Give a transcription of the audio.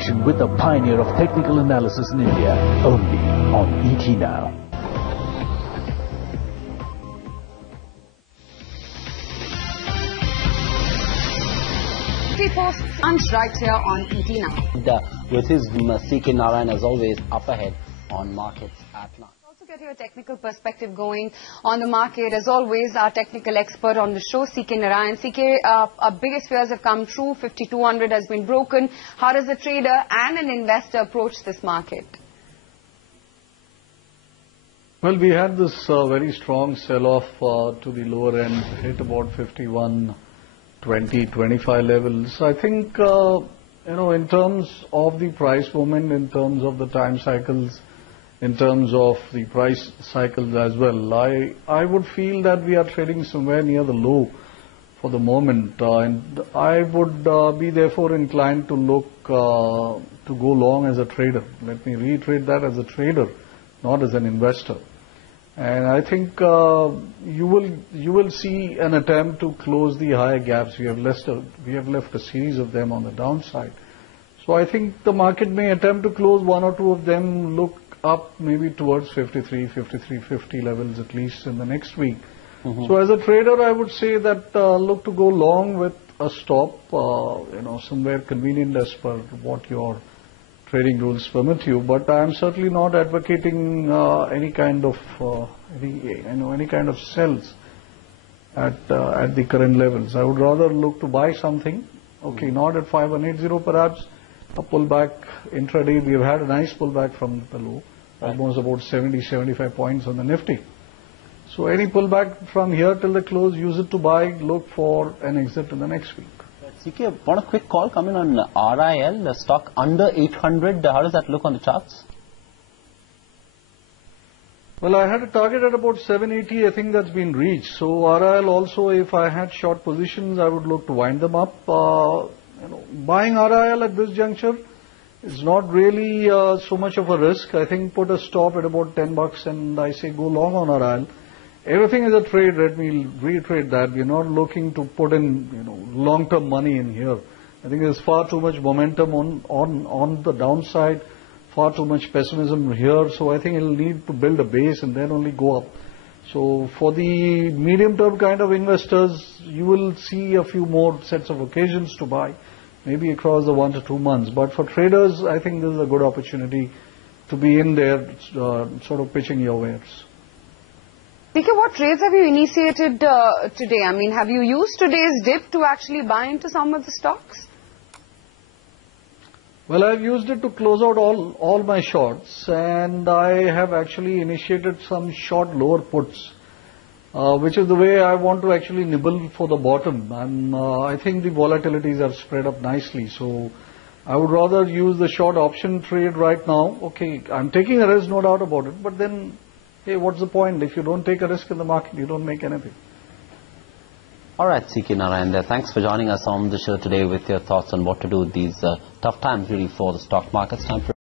conversation with the pioneer of technical analysis in India, only on ET Now. Post lunch right here on ET Now. With his C.K. Narayan, as always, up ahead on markets at lunch. Also get your technical perspective going on the market. As always, our technical expert on the show, C.K. Narayan. C.K., our biggest fears have come true. 5200 has been broken. How does a trader and an investor approach this market? Well, we had this very strong sell-off to the lower end, hit about 51.20-25 levels. I think, in terms of the price movement, in terms of the time cycles, in terms of the price cycles as well, I would feel that we are trading somewhere near the low for the moment. And I would be therefore inclined to look to go long as a trader. Let me reiterate that, as a trader, not as an investor. And I think you will see an attempt to close the higher gaps. We have left a series of them on the downside. So I think the market may attempt to close one or two of them, look up maybe towards 53.50 levels at least in the next week. So as a trader, I would say that look to go long with a stop, somewhere convenient as per what your trading rules permit you, but I am certainly not advocating any kind of sells at the current levels. I would rather look to buy something. Okay, not at 5180 perhaps. A pullback intraday. We have had a nice pullback from the low, almost about 70-75 points on the Nifty. So any pullback from here till the close, use it to buy. Look for an exit in the next week. CK, want a quick call coming on RIL, the stock under 800. How does that look on the charts? Well, I had a target at about 780. I think that's been reached. So RIL also, if I had short positions, I would look to wind them up. Buying RIL at this juncture is not really so much of a risk. I think put a stop at about $10 and I say go long on RIL. Everything is a trade. Let me reiterate that. We're not looking to put in, long-term money in here. I think there's far too much momentum on the downside, far too much pessimism here. So I think it'll need to build a base and then only go up. So for the medium-term kind of investors, you will see a few more sets of occasions to buy, maybe across the 1 to 2 months. But for traders, I think this is a good opportunity to be in there, sort of pitching your wares. CK, what trades have you initiated today? I mean, have you used today's dip to actually buy into some of the stocks? Well, I've used it to close out all my shorts, and I have actually initiated some short lower puts, which is the way I want to actually nibble for the bottom. And I think the volatilities are spread up nicely. So I would rather use the short option trade right now. Okay, I'm taking a risk, no doubt about it, but then, hey, what's the point? If you don't take a risk in the market, you don't make anything. All right, C.K. Narayan there. Thanks for joining us on the show today with your thoughts on what to do with these tough times really for the stock markets. Time for